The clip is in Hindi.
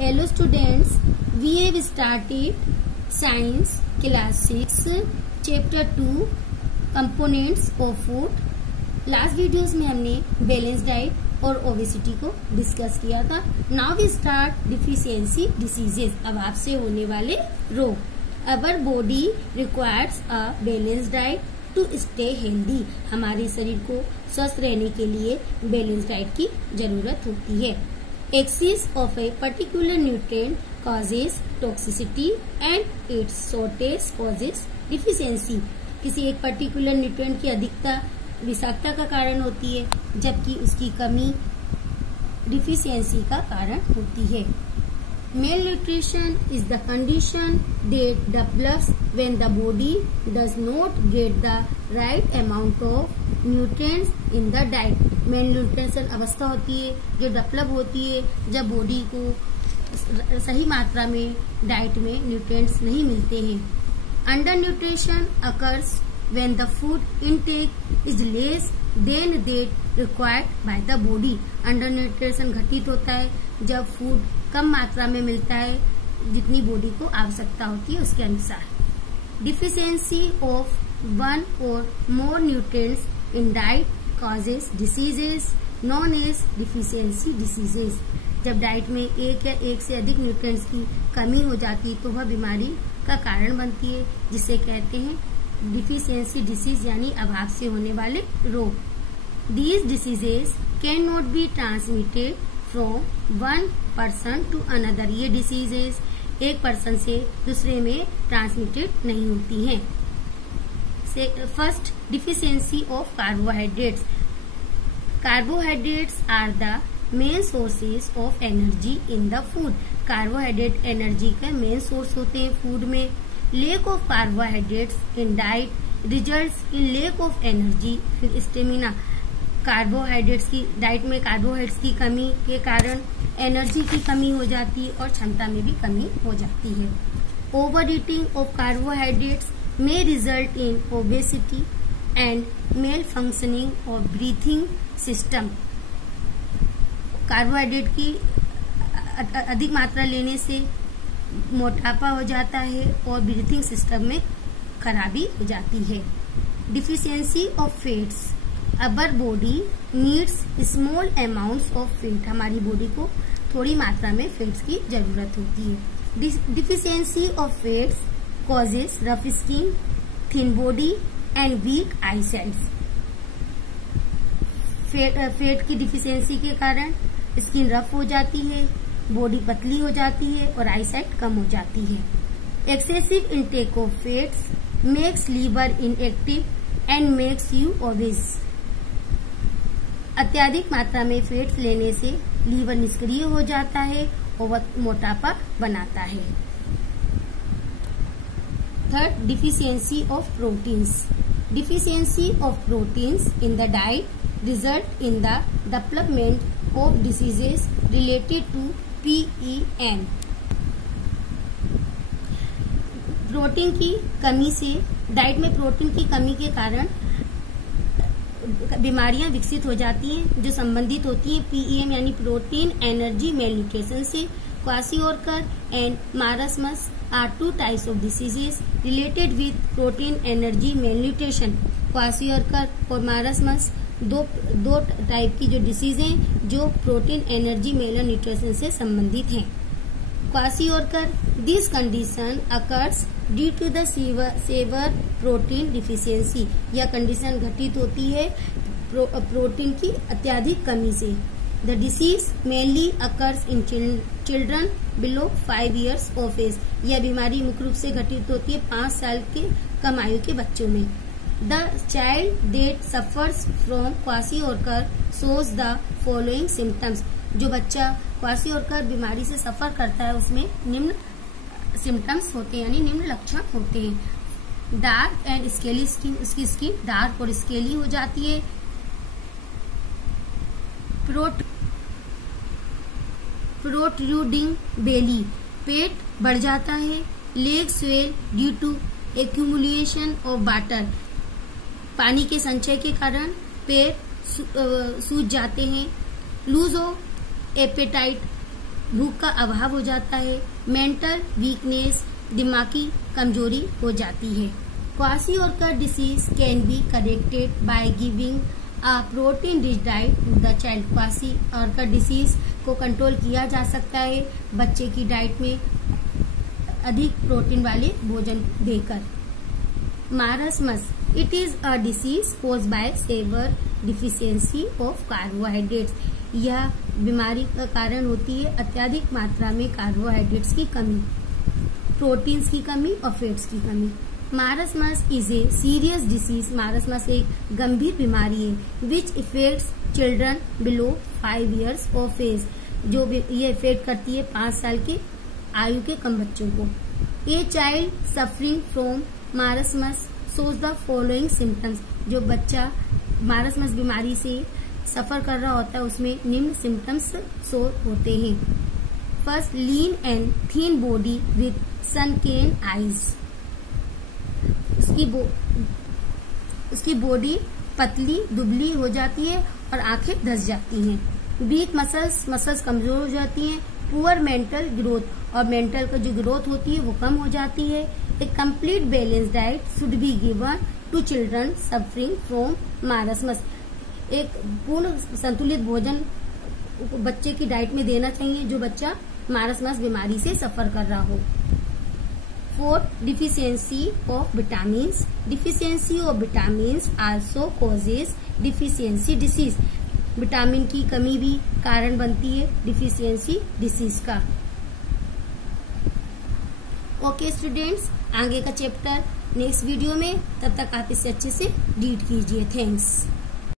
Hello students, we have started Science Class 6 Chapter 2 Components of Food। Last videos में हमने बैलेंस डाइट और ओबेसिटी को डिस्कस किया था। Now we start deficiency diseases. अब आपसे होने वाले रोग। Our body requires a balance diet to stay healthy. हमारे शरीर को स्वस्थ रहने के लिए बैलेंस डाइट की जरूरत होती है। Excess of a particular nutrient causes toxicity and its shortage causes deficiency। किसी एक पर्टिकुलर न्यूट्रिएंट की अधिकता विषाक्तता का कारण होती है, जबकि उसकी कमी डिफिशियंसी का कारण होती है। Malnutrition is the condition that develops when the body does not get the right amount of nutrients in the diet। Malnutrition अवस्था होती है जो डेवलप होती है जब बॉडी को सही मात्रा में डाइट में न्यूट्रिएंट्स नहीं मिलते हैं। Under nutrition occurs when the food intake is less than that required by the body। Under nutrition घटित होता है जब फूड कम मात्रा में मिलता है जितनी बॉडी को आवश्यकता होती है उसके अनुसार। Deficiency of one or more nutrients in diet causes diseases known as deficiency diseases. जब डाइट में एक या एक से अधिक न्यूट्रिएंट्स की कमी हो जाती है तो वह बीमारी का कारण बनती है, जिसे कहते हैं डिफिशियंसी डिसीज यानी अभाव से होने वाले रोग। These diseases can not be transmitted from one person to another. ये डिसीजेस एक पर्सन से दूसरे में ट्रांसमिटेड नहीं होती हैं। First, deficiency of carbohydrates. Carbohydrates are the main sources of energy in the food. Carbohydrate energy का मेन सोर्स होते हैं फूड में। Lack of carbohydrates in diet results in lack of energy and stamina. Carbohydrates की डाइट में कार्बोहाइड्रेट्स की कमी के कारण एनर्जी की कमी हो जाती है और क्षमता में भी कमी हो जाती है। Over eating of carbohydrates may result in obesity and malfunctioning of breathing system। Carbohydrate की अधिक मात्रा लेने से मोटापा हो जाता है और ब्रीथिंग सिस्टम में खराबी हो जाती है। Deficiency of fats. Our body needs small amounts of fat. हमारी बॉडी को थोड़ी मात्रा में फैट्स की जरूरत होती है। Deficiency of fats causes rough skin, thin body and weak eyesight। Fat की डिफिशियंसी के कारण स्किन रफ हो जाती है, बॉडी पतली हो जाती है और आईसाइट कम हो जाती है। Excessive intake of fats makes liver inactive and makes you obese. अत्यधिक मात्रा में फैट्स लेने से लीवर निष्क्रिय हो जाता है और मोटापा बनाता है। Third, deficiency of proteins। Deficiency of proteins in the diet result in the development of diseases related to PEM। Protein की कमी से डाइट में प्रोटीन की कमी के कारण बीमारियां विकसित हो जाती हैं जो संबंधित होती हैं PEM यानी प्रोटीन एनर्जी मेलन्यूट्रिशन से। Kwashiorkor and marasmus are two types of diseases related with protein energy malnutrition। Kwashiorkor और मारसमस दो टाइप की जो डिसीज हैं जो प्रोटीन एनर्जी मेलन्यूट्रिशन से संबंधित हैं। Kwashiorkor, this condition occurs due to the severe protein deficiency. यह कंडीशन घटित होती है प्रोटीन की अत्यधिक कमी से। The disease mainly occurs in children below 5 years of age। यह बीमारी मुख्य रूप से घटित होती है 5 साल के कम आयु के बच्चों में। The child that suffers from kwashiorkor shows the following symptoms। जो बच्चा क्वाशियोरकर बीमारी से सफर करता है उसमें निम्न सिम्टम्स होते हैं यानी निम्न लक्षण होते हैं। डार्क एंड स्केली स्किन, उसकी स्किन डार्क और स्केली हो जाती है। प्रोट्रूडिंग बेली, पेट बढ़ जाता है। Leg swell due to accumulation of water, पानी के संचय के कारण पैर सूज जाते हैं। लूज ऑफ एपेटाइट, भूख का अभाव हो जाता है, मेंटल वीकनेस, दिमागी कमजोरी हो जाती है। Kwashiorkor disease can be corrected by giving a protein rich diet to the child. Kwashiorkor disease को कंट्रोल किया जा सकता है बच्चे की डाइट में अधिक प्रोटीन वाले भोजन देकर। Marasmus, it is a disease cause by severe deficiency of carbohydrates. यह बीमारी का कारण होती है अत्यधिक मात्रा में कार्बोहाइड्रेट्स की कमी, प्रोटीन्स की कमी और फैट्स की कमी। Marasmus is a serious disease. Marasmus एक गंभीर बीमारी है which affects children below 5 years of age, जो ये इफेक्ट करती है 5 साल के आयु के कम बच्चों को। A child suffering from marasmus shows the following symptoms. जो बच्चा मारसमस बीमारी से सफर कर रहा होता है उसमें निम्न सिम्टम्स शो होते हैं। First, lean and thin body with सनकेन eyes. उसकी बॉडी पतली दुबली हो जाती है और आंखें धंस जाती हैं। वीक मसल्स कमजोर हो जाती हैं। पुअर मेंटल ग्रोथ, और मेंटल का जो ग्रोथ होती है वो कम हो जाती है। A complete balance diet should be given to children suffering from marasmus. एक पूर्ण संतुलित भोजन बच्चे की डाइट में देना चाहिए जो बच्चा मारसमस बीमारी से सफर कर रहा हो। Fourth, deficiency of vitamins. Deficiency of vitamins also causes deficiency disease. Vitamin की कमी भी कारण बनती है डिफिशियंसी डिसीज का। ओके स्टूडेंट्स, आगे का चैप्टर नेक्स्ट वीडियो में, तब तक आप इसे अच्छे से रीड कीजिए। थैंक्स।